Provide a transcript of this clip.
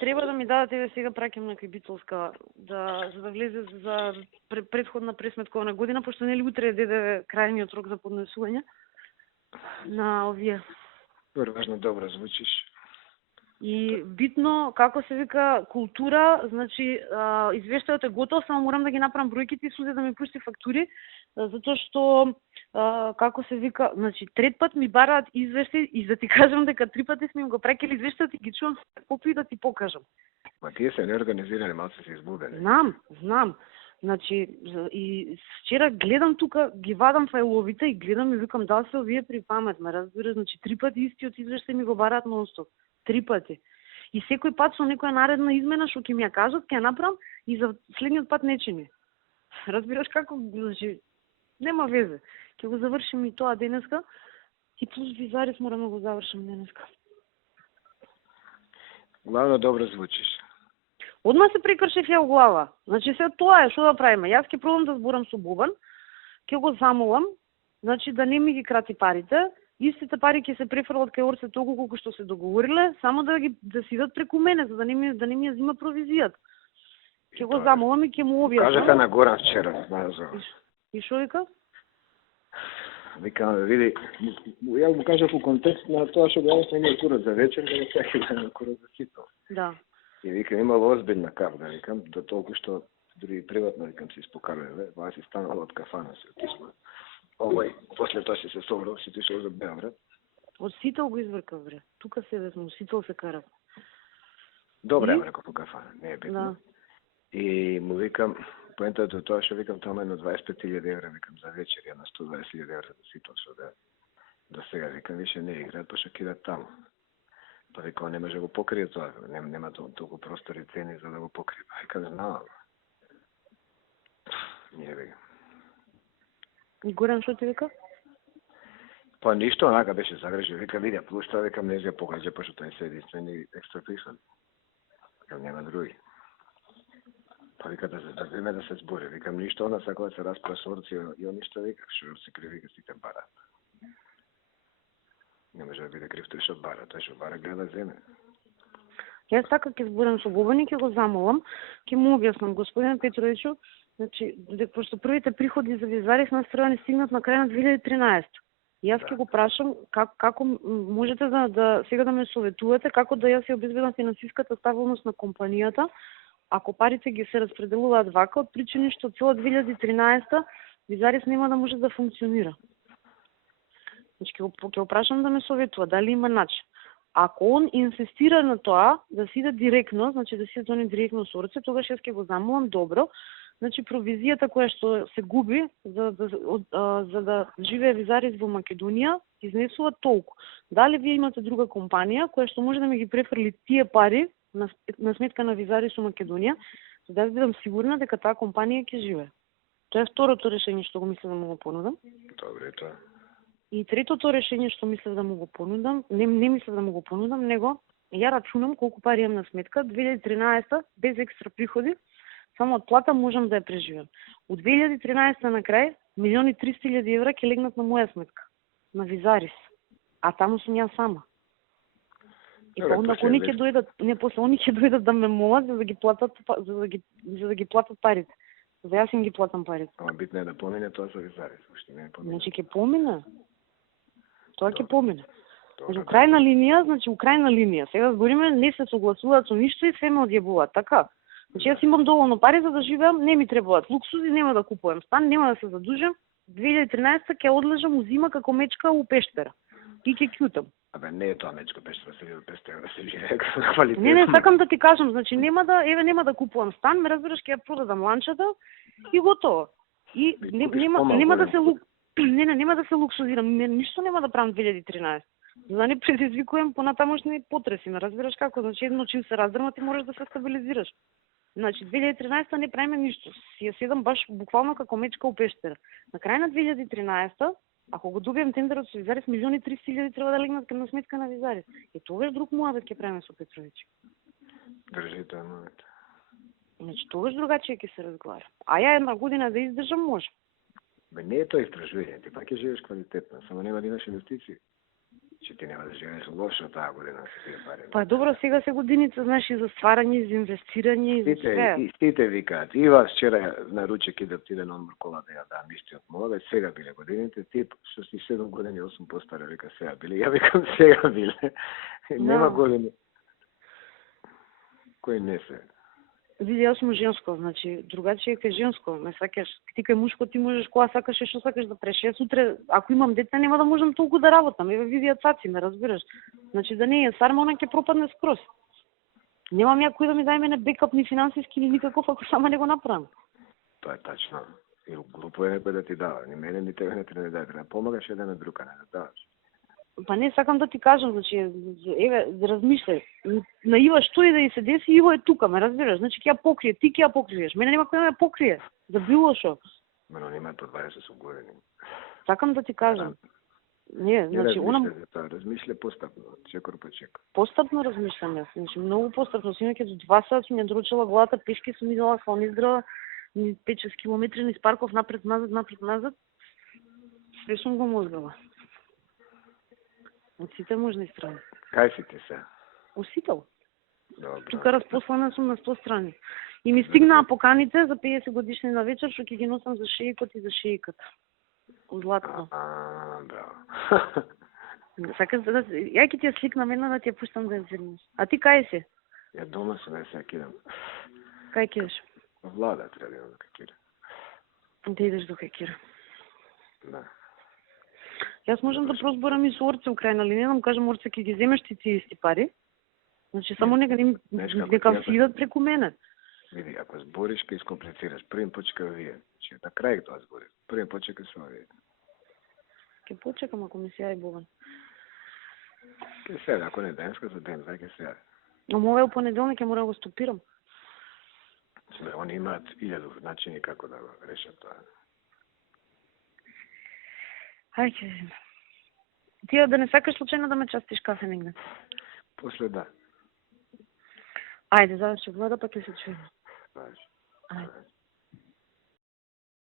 Треба да ми дадат, еве сега праќам на кај Битолска, за да влезе за претходна пресметковна година, пошто нели утре е крајниот рок за поднесување на овие. Важно добро звучиш. И битно, како се вика, култура, значи, извештајот е готов, само морам да ги направам бројките и суде да ми пушти фактури, затоа што, како се вика, значи, трет пат ми бараат извештај и да ти кажам дека 3 пати сме им го прекели извештајот и ги чувам копи да ти покажам. Ма тие се неорганизирани, малце се избудени. Знам. Значи, и вчера гледам тука, ги вадам фајловите и гледам и викам, дали се овие при памет, ме разбира, значи 3 пати истиот извештај ми го бараат нонстоп. 3 пати. И секој пат со некоја наредна измена што ќе ми ја кажат, ќе ја направам и за следниот пат не чини. Разбираш како, значи, нема везе. Ќе го завршим и тоа денеска и плюс Визарис морам да го завршам денеска. Главно добро звучиш. Одма се прекршив ја у глава. Значи се тоа е, што да правиме? Јас ќе пробам да зборам со Бобан, ќе го замолам, значи да не ми ги крати парите, истите пари ќе се префрлат кај Орце толку колку што се договориле, само да си идат преку мене, за да не ми ја зима провизијата. Ќе го замолам и ќе му објаснам. Кажаха на Горан вчера, знаеш за. И што вика? Вика, види, ја му кажав у контекст на тоа што го јавам курат за вечер, да не сеќа да не курат за ситно. Да. И вика, имало озбилна кавга, викам, до толку што дури приватно, викам, се испокарувале, тоа си станала од кафана, се отишла. Овој, после тоа си се собрал, си тишол за Београд. Од Сител го извркав, бре. Тука се сме, Сител се карав. Добре, ја реков по кафана, не е битно. Да. И му викам, поентата тоа што викам, тама едно 25.000 евра, викам, за вечер, ја на 120.000 евра за Сител, што до сега, викам, више не играат, пошто кидат таму. Па викам, не може да го покрие тоа, нема толку простори цени за да го покрие. Па викам, знам. Не викам. И Горан што ти вика? Па ништо, онака беше загрежи, вика, видя, плюс тоа, викам, не се покажа, пошто тој се единствени екстра приход. Викам, нема други. Па вика, да се збори, викам, ништо, она сакала да се распра со Орци, и он ништо вика, што се криви, вика, сите барат. Не може да биде крив тој што бара, тој што бара гледа земе. Јас така ќе зборам со Бобан и ќе го замолам, ќе му објаснам, господин Петровичу, значи, пошто првите приходи за Визарис нас треба не стигнат на крај на 2013. Јас ќе го прашам како можете да сега да ме советувате како да јас ја обезбедам финансиската стабилност на компанијата, ако парите ги се распределуваат вака, од причини што цела 2013 Визарис нема да може да функционира. Значи, ќе го прашам да ме советува, дали има начин. Ако он инсистира на тоа, да си иде директно, значи да си иде директно со Орце, тогаш јас ќе го замолам добро, значи провизијата која што се губи за да живее Визарис во Македонија, изнесува толку. Дали вие имате друга компанија која што може да ми ги префрли тие пари на сметка на Визарис во Македонија, за да бидам сигурна дека таа компанија ќе живее. Тоа е второто решение што го мислам да му го понудам. Добре, тоа. И третото решение што мислев да му го понудам, не мислев да му го понудам, него ја рачунам колку пари имам на сметка, 2013 без екстра приходи, само од плата можам да ја преживеам. Од 2013 на крај, 1.300.000 евра ќе легнат на моја сметка, на Визарис, а таму сум ја сама. И па онда они ќе дојдат, после они ќе дојдат да ме молат за да ги платат парите. За јас им ги платам парите. Ама битно е да помине тоа со Визарис, уште не е помине. Значи ќе помине. Тоа ќе помине. Значи, украјна линија, сега збориме, не се согласуваат со ништо и се ме одјебуваат, така? Значи, јас имам доволно пари за да живеам, не ми требаат луксузи, нема да купувам стан, нема да се задужам. 2013 ќе одлежам у зима како мечка у пештера. И ќе кјутам. Абе, не е тоа мечка пештера, се види пештера да се живее како квалитет. Не, сакам да ти кажам, значи, нема да купувам стан, ме разбираш, ќе ја продадам ланчата и готово. И нема да се луксузирам, ништо нема да правам 2013. За да не предизвикувам понатамошни потреси, ме разбираш како, значи едно чим се раздрма ти можеш да се стабилизираш. Значи 2013 не правиме ништо, си ја седам баш буквално како мечка у пештера. На крај на 2013, ако го добием тендерот со Визарис, 1.300.000 треба да легнат на сметка на Визарис. И тогаш друг муабет ќе правиме со Петрович. Држи тоа муабет. Значи тогаш другачие ќе се разговара. А ја една година да издржам може. Бе, не е тоа истражување, ти пак ќе живееш квалитетно, само нема да имаш инвестиции. Че ти нема да живееш лошо таа година со тие пари. Па добро, сега се годиница, знаеш, и за стварање, и за инвестирање, и за све. И сите викаат, и вас вчера на ручек идев ти ден одмор кола да ја дам истиот молодец, сега биле годините, ти што си 7 години, 8 постаре, вика сега биле. Ја викам сега биле. Нема години. Кој не се? Види, јас сум женско, значи, другачие кај женско, ме сакаш. Ти кај мушко ти можеш кога сакаш и што сакаш да преш. Јас утре, ако имам дете, нема да можам толку да работам. Еве види цаци, ме разбираш. Значи да не е сарма, она ќе пропадне скроз. Немам ја кој да ми даде мене бекап ни финансиски ни никаков ако сама не го направам. Тоа е тачно. И глупо е некој да ти дава. Ни мене, ни тебе не треба да даде. Помагаш еден на друг, а не да даваш. Па не, сакам да ти кажам, значи, еве, размислај, на Ива што и да и се деси, Иво е тука, ме разбираш, значи ќе ја покрие, ти ќе ја покриеш, мене нема кој да ме покрие, за било шо. Мене нема по 20 години. Сакам да ти кажам. Не, значи, размисля постапно, чекор по чекор. Постапно размислям јас, значи, многу постапно, синоќа до 2 сата сум ја дручила главата, пешки сум идела као низдрава, 5-6 километри низ парков, напред-назад, све сум го мозгала. Од сите можни страни. Кај си ти се? Осител. Добро. Тука разпослана сум на 100 страни. И ми стигнаа поканите за 50 годишни на вечер, што ќе ги носам за шеикот и за шеиката. Златно. Браво. Сакаш да... Ја ќе ти ја сликнам една да ти ја пуштам да ја зелнеш. А ти кај си? Ја дома сум, сега кидам. Кај кидаш? Влада треба да идам до Кекира. Да идеш до Кекира. Да. Јас можам да прозборам и со Орце украјна линија, да му кажам Орце ќе ги земеш ти исти пари. Значи само нека си идат преку мене. Види, ако збориш ке искомплицираш, првим почека вие. Че на крај тоа збори. Првим почека со вие. Ке почекам ако ми се јави Боган. Ке се, ако не денска за ден, ке се јави. Но ова е понеделник, ќе мора да го стопирам. Они имаат 1000 начини како да го решат тоа. Ај, ќе видим. Ти да не сакаш случајно да ме частиш кафе негде? После да. Ајде, заврши влада, па ќе се чуеме.